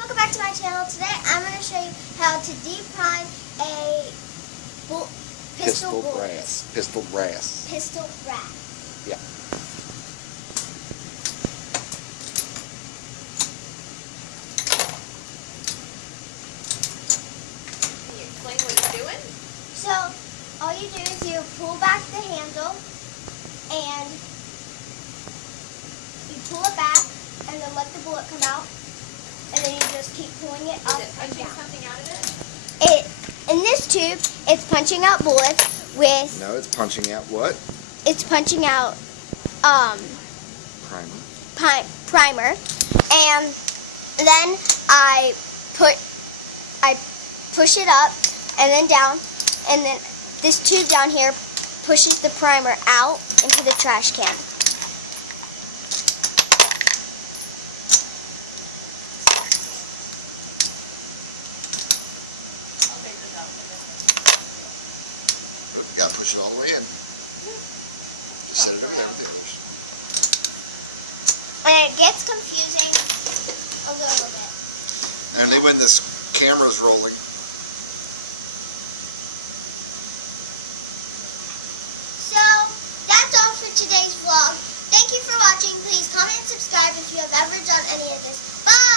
welcome back to my channel. Today I'm going to show you how to deprime a pistol brass. Pistol brass. Pistol brass. Yeah. Can you explain what you're doing? So all you do is you pull back the handle and you pull it back and then let the bullet come out. And then you just keep pulling it up Is it and punching down. something out of it? In this tube, it's punching out bullets with. No, it's punching out what? It's punching out Primer. primer, and then I push it up and then down, and then this tube down here pushes the primer out into the trash can. I'll take this out for a minute. You gotta push it all the way in. Just set it over there with the others. And it gets confusing a little bit. And then when this camera's rolling, So, that's all for today's vlog. Thank you for watching. Please comment and subscribe if you have ever done any of this. Bye!